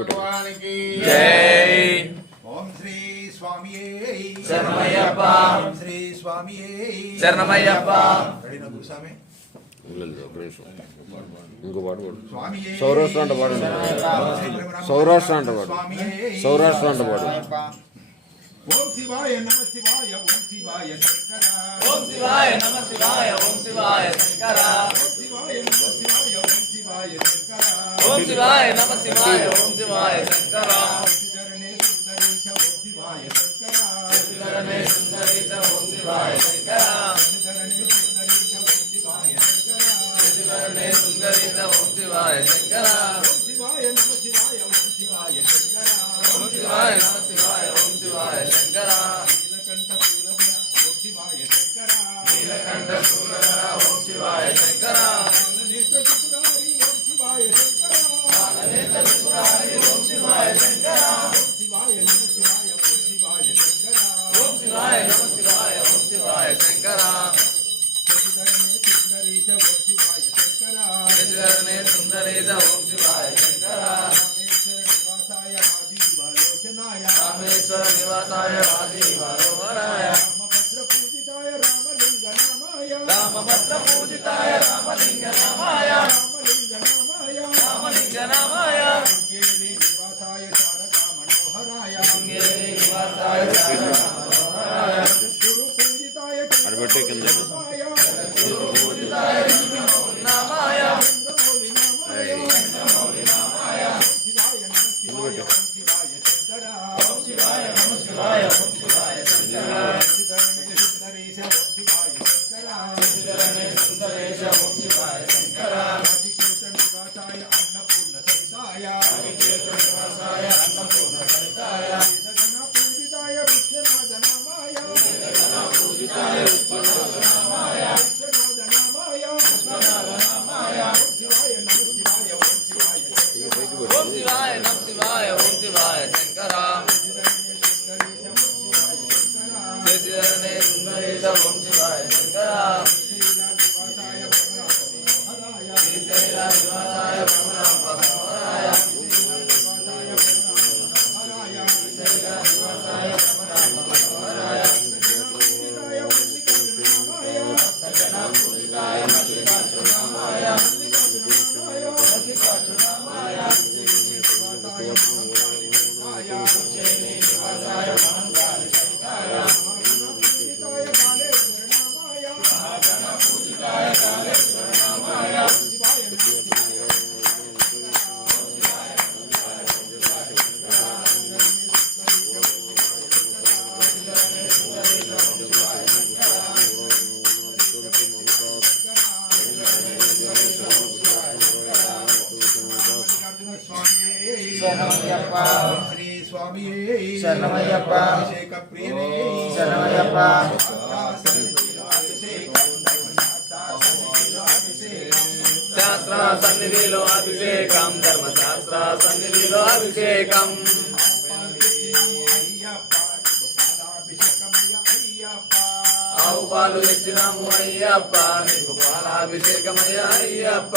భగవానికి జై. ఓం శ్రీ స్వామియే శరణమయ్యప్ప. ఓం శ్రీ స్వామియే శరణమయ్యప్ప. రెడీనా గురుస్వామి? ఇంకో పాట పాడు. సౌరాష్ట్ర అంట పాడండి. సౌరాష్ట్ర అంట పాడు. సౌరాష్ట్ర అంట పాడు. ఓం శివాయ నమ శివాయ ఓం శివాయ శంకర. ఓం శివాయ నమ శివాయ ఓం శివాయ శంకర. ఓం శివాయ నమ శివాయ ఓం శివాయ శంకర. ఓం శివాయ నమ శివాయ ఓం శివాయ శంకర. శశిధరణే సుందరీశ ఓం శివాయ శంకర. శశిధరణే సుందరీశ ఓం శివాయ శంకర. శశిధరణే సుందరీశ ఓం శివాయ శంకర. శశిధరణే సుందరీశ ఓం శివాయ శంకర. ఓం శివాయ నమ శివాయ ఓం శివాయ శంకర. ఓం శివాయ నమ శివాయ ఓం శివాయ శంకర. నీలకంఠ శూలధర ఓం శివాయ శంకర. నీలకంఠ శూలధర ఓం శివాయ శంకర. బాలనేత్ర త్రిపురారి ఓం శివాయ శంకర. బాలనేత్ర త్రిపురారి ఓం శివాయ శంకర. ఓం శివాయ నమ శివాయ ఓం శివాయ శంకర. ఓం శివాయ నమ శివాయ ఓం శివాయ శంకర. శశిధరణే సుందరీశ ఓం శివాయ శంకర. శశిధరణే సుందరీశ ఓం శివాయ శంకర. రామేశ్వర నివాసాయ రాజీవాలోచనాయ. రామభద్ర పూజితాయ రామలింగ నామాయ. రామలింగ నామాయ. రామలింగ నామాయ. శృంగేరి నివాసాయ శారదా మనోహరాయ. శృంగేరి నివాసాయ శారదా మనోహరాయ. గురు పూజితాయ అడబెట్టే కింద గురు పూజితాయ చంద్రమౌళి నామాయ. చంద్రమౌళి నామాయ. చంద్రమౌళి నామాయ. శివాయ నమ శివాయ ఓం శివాయ శంకర. ఓం శివాయ నమ శివాయ ఓం శివాయ శంకర. శశిధరణే సుందరీశ ఓం శివాయ శంకర. శశిధరణే సుందరీశ ఓం శివాయ శంకర. కాశీక్షేత్ర నివాసాయ అన్నపూర్ణ సహితాయ. క్షేత్ర నివాసాయ అన్నపూర్ణ సహితాయ. వేదగణ పూజితాయ విశ్వనాథ నామాయ. వేదగణ పూజితాయ విశ్వనాథ నామాయ. విశ్వనాథ నామాయ. విశ్వనాథ నామాయ. శివాయ నమ శివాయ ఓం శివాయ శంకర. ఓం శివాయ నమ శివాయ ఓం శివాయ శంకర. శశిధరణే సుందరీశ ఓం శివాయ శంకర. శశిధరణే సుందరీశ ఓం శివాయ శంకర. శ్రీశైల నివాసాయ భ్రమరామ మనోహరాయ. శ్రీశైల నివాసాయ భ్రమరామ మనోహరాయ. పూజితాయ మల్లికార్జునాయ. భక్తజన పూజితాయ మల్లికార్జునాయ. మల్లికార్జునాయ. మల్లికార్జునాయ. నివాసాయ మహంకాళి సహితాయ. ఉజ్జయిని నివాసాయ మహంకాళి సహితాయ. పూజితాయ కాళేశ్వర నామాయ. మహాగణ పూజితాయ కాళేశ్వర నామాయ. శివాయ నమ శివాయ ఓం శరణమయ్యప్ప. శ్రీ స్వామి శరణమయ్యప్ప. అభిషేక ప్రియనే శరణమయ్యప్ప. శాస్త్ర సన్నిధిలో అభిషేకం. ధర్మశాస్త్ర సన్నిధిలో అభిషేకం. ఆవు పాలు తెచ్చినాము అయ్యప్ప. నీకు పాలాభిషేకమయ్య అయ్యప్ప.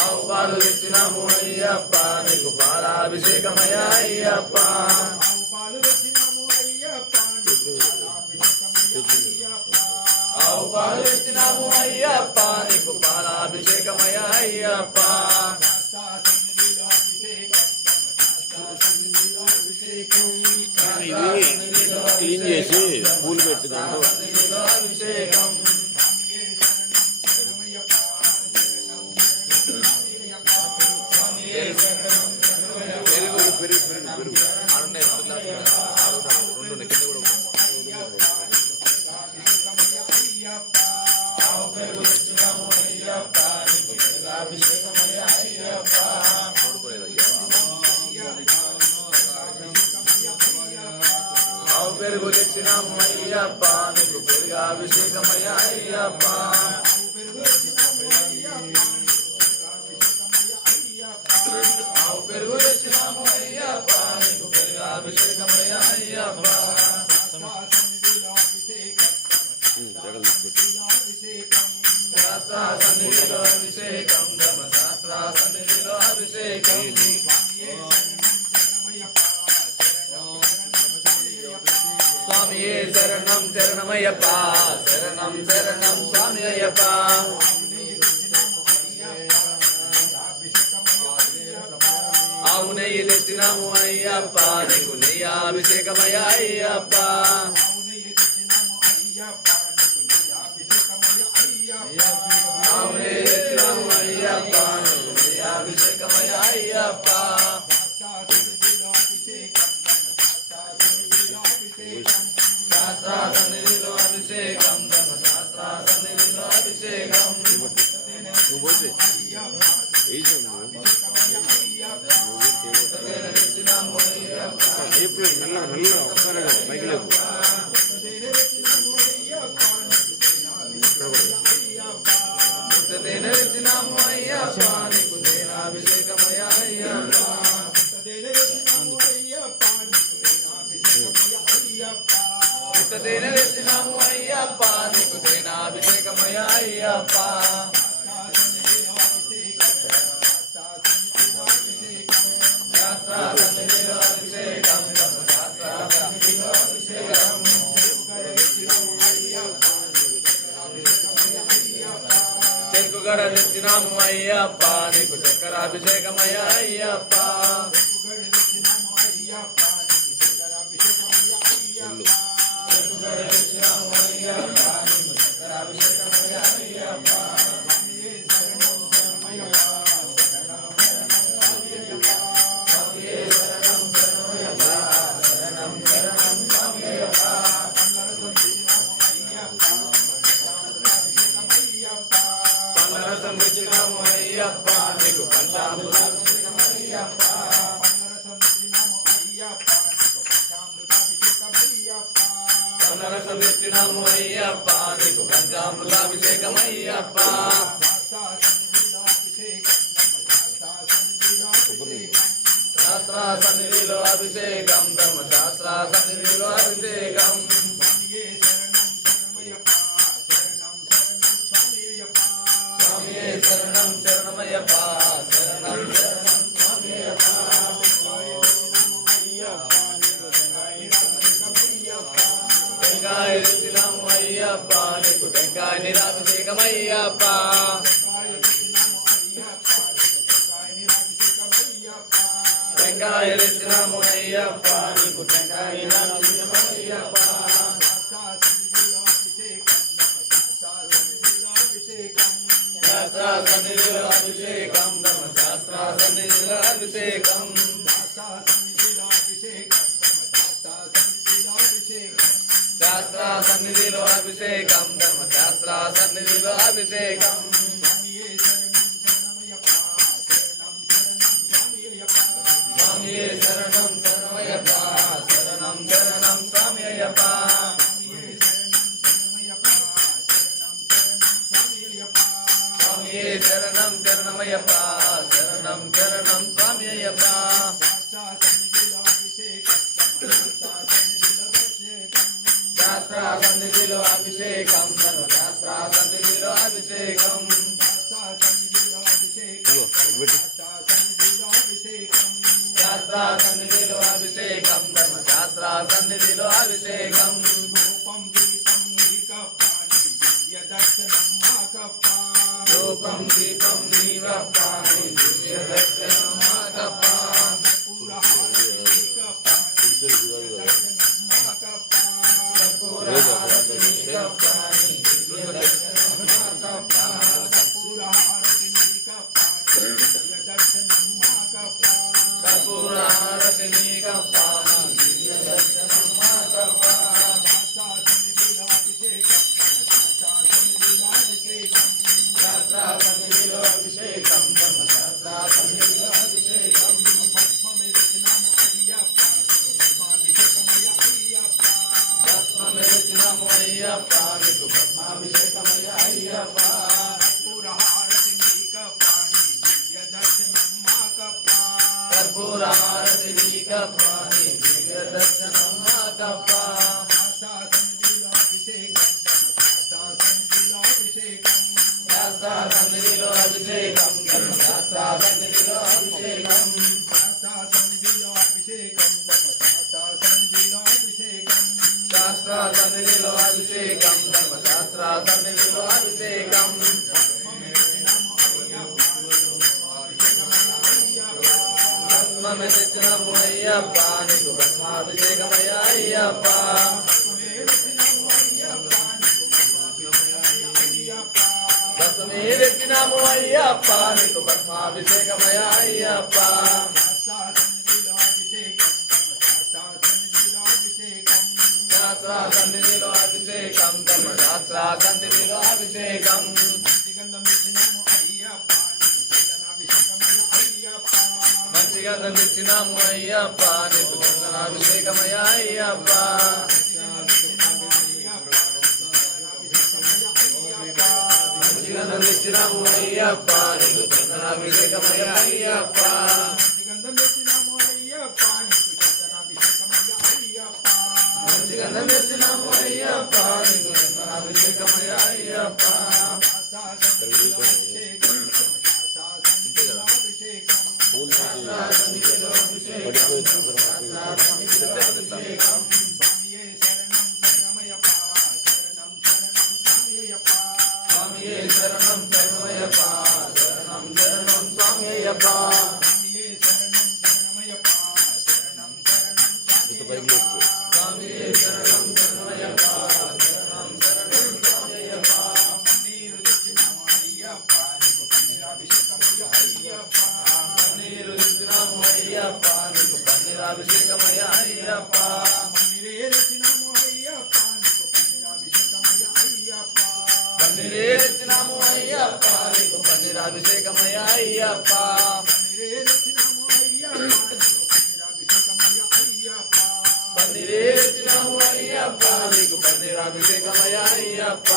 ఆవు పాలు తెచ్చినాము అయ్యప్ప. నీకు పాలాభిషేకమయ్య అయ్యప్ప. ఆవు పాలు తెచ్చినాము అయ్యప్ప. నీకు పాలాభిషేకమయ్య అయ్యప్ప. క్లీన్ చేసి పూలు పెట్టుకుంటూ సన్నిధిలో అభిషేకం. ఆవు పెరుగు తెచ్చినాము అయ్యప్ప. నీకు పెరుగాభిషేకమయ్య అయ్యప్ప. ఆవు పెరుగు తెచ్చినాము అయ్యప్ప. నీకు పెరుగాభిషేకమయ్య అయ్యప్ప. శాస్త్ర సన్నిధిలో అభిషేకం ధర్మశాస్త్ర సన్నిధిలో అభిషేకం స్వామియే శరణం శరణమయ్యప్ప శరణం శరణం స్వామి అయ్యప్ప ఆవు నెయ్యి తెచ్చినాము అయ్యప్ప నీకు నెయ్యాభిషేకమయ్య అయ్యప్ప ఆవు నెయ్యి తెచ్చినాము అయ్యప్ప నీకు నెయ్యాభిషేకమయ్య అయ్యప్ప శాస్త్ర సన్నిధిలో అభిషేకం ధర్మశాస్త్ర సన్నిధిలో అభిషేకం తెచ్చినాము అయ్యప్ప నీకు దేనాభిషేకమయ్య అయ్యప్ప తేనె తెచ్చినాము అయ్యప్ప నీకు దేనాభిషేకమయ్య అయ్యప్ప శాస్త్ర సన్నిధిలో అభిషేకం శాస్త్ర సన్నిధిలో అభిషేకం చెక్కుగడ తెచ్చినాము అయ్యప్ప నీకు చక్కెరాభిషేకమయ్య అయ్యప్ప పండ్లరసం తెచ్చినాము అయ్యప్ప నీకు పంచామృతాభిషేకమయ్యప్ప శాస్త్ర సన్నిధిలో అభిషేకం ధర్మశాస్త్ర సన్నిధిలో అభిషేకం స్వామియే శరణం శరణమయ్యప్ప శరణం శరణం స్వామియప్ప టెంకాయ తెచ్చినాము అయ్యప్ప నీకు టెంకాయ నిరాభిషేకమయ్యప్ప టెంకాయ తెచ్చినాము అయ్యప్ప నీకు టెంకాయ నిరాభిషేకమయ్యప్ప శాస్త్ర సన్నిధిలో అభిషేకం ధర్మశాస్త్ర సన్నిధిలో అభిషేకం శాస్త్ర సన్నిధిలో అభిషేకం ధర్మశాస్త్ర సన్నిధిలో అభిషేకం స్వామియే శరణం శరణమయ్యప్ప శరణం శరణం స్వామి అయ్యప్ప స్వామియే శరణం శరణమయ్యప్ప శరణం శరణం స్వామి అయ్యప్ప శాస్త్ర సన్నిధిలో అభిషేకం ధర్మశాస్త్ర సన్నిధిలో అభిషేకం శాస్త్ర సన్నిధిలో అభిషేకం ధర్మశాస్త్ర సన్నిధిలో అభిషేకం రూపం దీపం నీవప్ప దివ్య దర్శనం మాకప్ప శాస్త్ర సన్నిధిలో అభిషేకం ధర్మశాస్త్ర సన్నిధిలో శాస్త్ర సన్నిధిలో అభిషేకం ధర్మశాస్త్ర సన్నిధిలో అభిషేకం శాస్త్ర సన్నిధిలో అభిషేకం ధర్మశాస్త్ర సన్నిధిలో అభిషేకం భస్మమే తెచ్చినము అయ్యప్ప నీకు భస్మాభిషేకమయ్య అయ్యప్ప భస్మే తెచ్చినము అయ్యప్ప నీకు భస్మాభిషేకమయ్య అయ్యప్ప శాస్త్ర సన్నిధిలో అభిషేకం ధర్మశాస్త్ర సన్నిధిలో అభిషేకం మంచిగా తెచ్చినాము అయ్యప్ప నీకు చందనాభిషేకమయ్య అయ్యప్ప మంచిగా తెచ్చినాము అయ్యప్ప నీకు చందనాభిషేకమయ్య అయ్యప్ప మంచిగంధం తెచ్చినాము అయ్యప్ప నీకు చందనాభిషేకమయ్య అయ్యప్ప స్వామియే శరణం శరణమయ్యప్ప శరణం శరణం స్వామియప్ప స్వామియే శరణం శరణమయ్యప్ప శరణం శరణం స్వామియప్ప పన్నీరు తెచ్చినాము అయ్యప్ప నీకు పన్నీరాభిషేకమయ్య అయ్యప్ప పన్నీరే తెచ్చినాము అయ్యప్ప నీకు పన్నీరాభిషేకమయ్య అయ్యప్ప పన్నీరే తెచ్చినాము అయ్యప్ప నీకు పన్నీరాభిషేకమయ్య అయ్యప్ప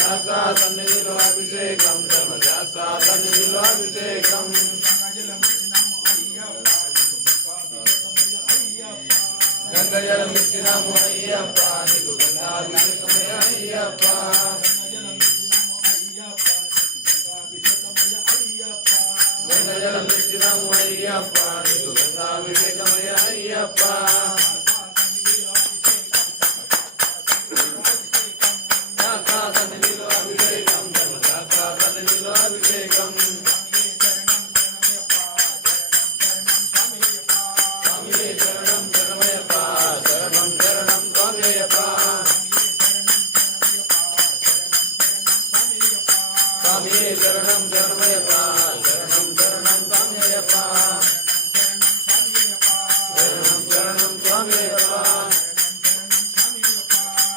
శాస్త్ర సన్నిధిలో అభిషేకం ధర్మశాస్త్ర సన్నిధిలో అభిషేకం గంగజలం ఇచ్చినాము అయ్యప్ప నీకు గంగాభిషేకమయ్య అయ్యప్ప గంగజలం ఇచ్చినాము అయ్యప్ప నీకు గంగాభిషేకమయ్య అయ్యప్ప శాస్త్ర సన్నిధిలో అభిషేకం ధర్మశాస్త్ర సన్నిధిలో అభిషేకం స్వామియే శరణం శరణమయ్యప్ప శరణం శరణం స్వామియప్ప స్వామియే శరణం శరణమయ్యప్ప శరణం శరణం స్వామియప్ప శరణం శరణం స్వామియప్ప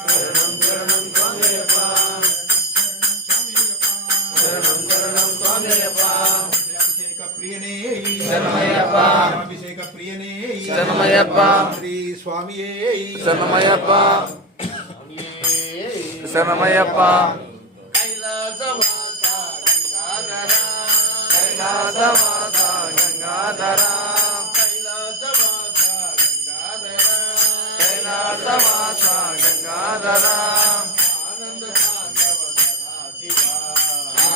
శరణం శరణం స్వామియప్ప శరణం శరణం స్వామియప్ప అభిషేక ప్రియనే శరణమయ్యప్ప అభిషేక ప్రియనే శరణమయ్యప్ప శ్రీ స్వామియే శరణమయ్యప్ప శరణమయ్యప్ప కైలాసవాస గంగాధర కైలాసవాస గంగాధర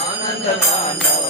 ఆనంద తాండవ